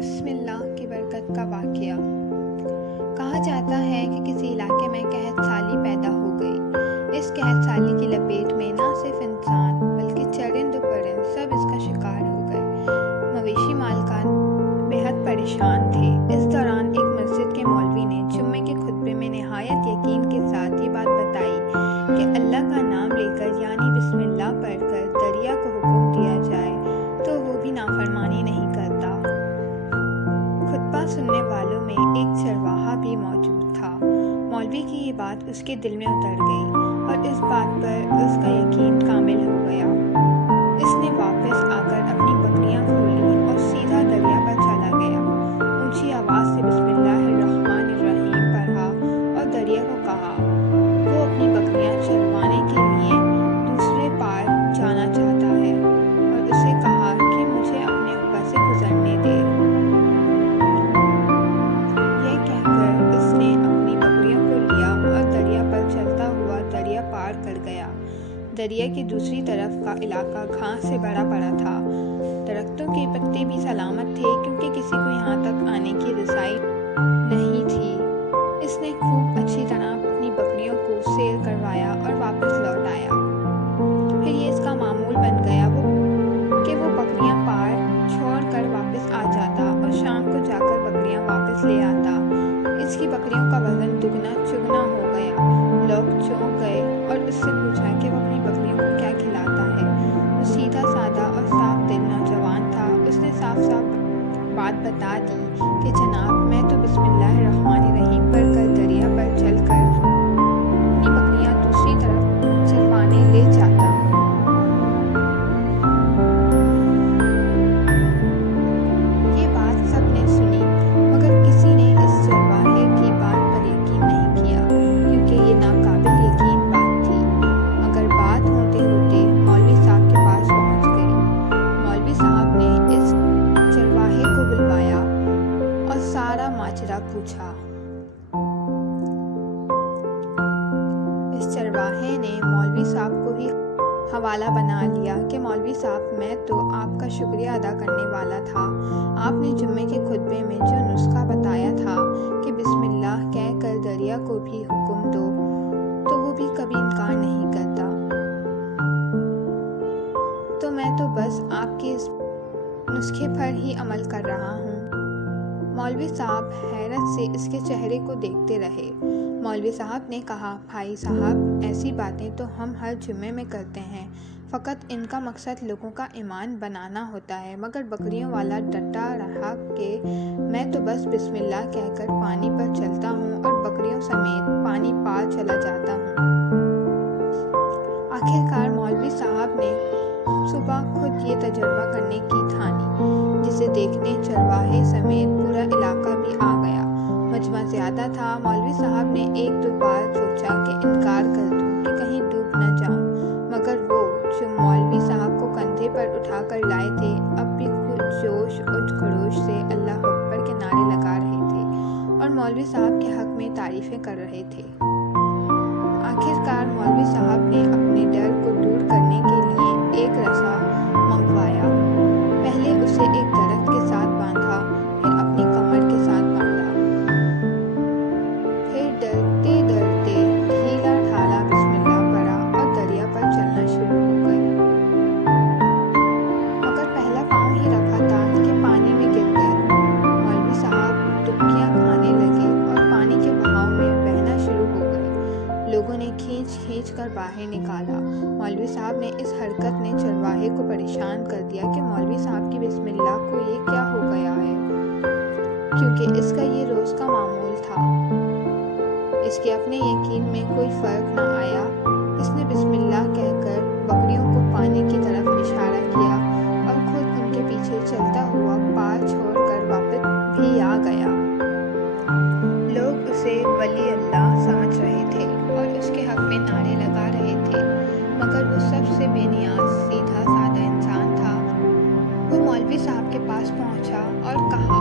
بسم اللہ کی برکت کا واقعہ۔ کہا جاتا ہے کہ کسی علاقے میں قحط سالی پیدا ہو گئی۔ اس قحط سالی کی لپیٹ میں نہ صرف انسان بلکہ چرند و پرند سب اس کا شکار ہو گئے۔ مویشی مالکان بے حد پریشان تھے۔ اس دوران ایک مسجد کے مولوی نے جمعے کے خطبے میں نہایت یقین کے ساتھ یہ بات بتائی کہ اللہ کا نام لے کر یعنی بسم اللہ پڑھ کر دریا کو حکم دیا جائے تو وہ بھی نافرمانی نہیں کرتا۔ خطبہ سننے والوں میں ایک چرواہا بھی موجود تھا۔ مولوی کی یہ بات اس کے دل میں اتر گئی اور اس بات پر اس کا یقین کامل ہو گیا۔ اس نے واپس آ کر اپنی بکریاں کھولیں اور سیدھا دریا پر چلا گیا۔ اونچی آواز سے بسم اللہ الرحمن الرحیم پڑھا اور دریا کو کہا وہ اپنی بکریاں چروانے کے لیے دوسرے پار جانا چاہتا ہے اور اسے کہا کہ مجھے اپنے اوپر سے گزرنے دے۔ یہ کہہ کر اس نے اپنی بکریوں کو لیا اور دریا پر چلتا ہوا دریا پار کر گیا۔ دریا کی دوسری طرف کا علاقہ گھاس سے بھرا پڑا تھا۔ درختوں کے پتے بھی سلامت تھے کیونکہ کسی کو یہاں تک آنے کی رسائی نہیں تھی۔ اس نے خوب اچھی طرح اپنی بکریوں کو سیر کروایا اور واپس لوٹ آیا۔ پھر یہ اس کا معمول بن گیا کہ وہ بکریاں پار چھوڑ کر واپس آ جاتا اور شام کو جا کر بکریاں واپس لے آتا۔ اس کی بکریوں کا وزن دگنا چگنا ہو گیا۔ لوگ چونک گئے اور اس سے پوچھا کہ وہ اپنی بکریوں کو کیا کھلاتا ہے۔ وہ سیدھا سادہ اور صاف دل نوجوان تھا۔ اس نے صاف صاف بات بتا دی کہ جناب میں تو بسم اللہ الرحمن الرحیم پڑھ کر دریا پر چل کر اپنی بکریاں دوسری طرف چروانے لے جاتا ہوں۔ یہ بات سب نے سنی مگر کسی نے اس چرواہے کی بات پر یقین نہیں کیا کیونکہ یہ ناقابل یقین بات تھی۔ مگر بات ہوتے ہوتے مولوی صاحب کے پاس پہنچ گئی۔ مولوی صاحب نے اس چرواہے کو بلوایا اور سارا ماجرا پوچھا۔ اس چرواہے نے مولوی صاحب کو ہی حوالہ بنا لیا کہ مولوی صاحب میں تو آپ کا شکریہ ادا کرنے والا تھا۔ آپ نے جمعے کے خطبے میں جو نسخہ بتایا تھا کہ بسم اللہ کہہ کر دریا کو بھی حکم دو تو وہ بھی کبھی انکار نہیں کرتا۔ تو میں تو بس آپ کے اس نسخے پر ہی عمل کر رہا ہوں۔ مولوی صاحب حیرت سے اس کے چہرے کو دیکھتے رہے۔ مولوی صاحب نے کہا بھائی صاحب ایسی باتیں تو ہم ہر جمعے میں کرتے ہیں، فقط ان کا مقصد لوگوں کا ایمان بنانا ہوتا ہے۔ مگر بکریوں والا ڈٹا رہا کہ میں تو بس بسم اللہ کہہ کر پانی پر چلتا ہوں اور بکریوں سمیت پانی پار چلا جاتا ہوں۔ آخرکار مولوی صاحب نے صبح خود یہ تجربہ کرنے کی ٹھانی، جسے دیکھنے چرواہے سمیت پورا علاقہ بھی آ گیا۔ مجمع زیادہ تھا۔ مولوی صاحب نے ایک دو بار سوچا کہ انکار کر دوں کہ کہیں ڈوب نہ جاؤں، مگر وہ جو مولوی صاحب کو کندھے پر اٹھا کر لائے تھے اب بھی خود جوش و خروش سے اللہ اکبر کے نعرے لگا رہے تھے اور مولوی صاحب کے حق میں تعریفیں کر رہے تھے۔ آخرکار مولوی صاحب نے اپنے ڈر کو دور کرنے کے لیے ایک رسا منگوایا۔ پہلے اسے ایک درخت کے ساتھ باندھا، پھر اپنی کمر کے ساتھ باندھا، پھر ڈرتے ڈرتے ڈھیلا ڈھالا بسم اللہ پڑھا اور دریا پر چلنا شروع ہو گئے۔ مگر پہلا پاؤں ہی رکھا تھا کہ پانی میں گر گئے۔ مولوی صاحب ڈبکیاں کھانے لگے اور پانی کے بہاؤ میں بہنا شروع ہو گئے۔ لوگوں نے کھینچ کھینچ کر باہر نکالا۔ مولوی صاحب نے اس حرکت نے چرواہے کو پریشان کر دیا کہ مولوی صاحب کی بسم اللہ کو یہ کیا ہو گیا ہے، کیونکہ اس کا یہ روز کا معمول تھا۔ اس کے اپنے یقین میں کوئی فرق نہ آیا۔ اس نے بسم اللہ کہہ کر بکریوں کو پانی کی طرف اشارہ کیا اور خود ان کے پیچھے چلتا ہوا پار چھوڑ کر واپس بھی آ گیا۔ لوگ اسے ولی اللہ سمجھ رہے تھے اور اس کے حق میں نعرے لگا رہے تھے، مگر وہ سب سے بے نیاز سیدھا سادہ انسان تھا۔ وہ مولوی صاحب کے پاس پہنچا اور کہا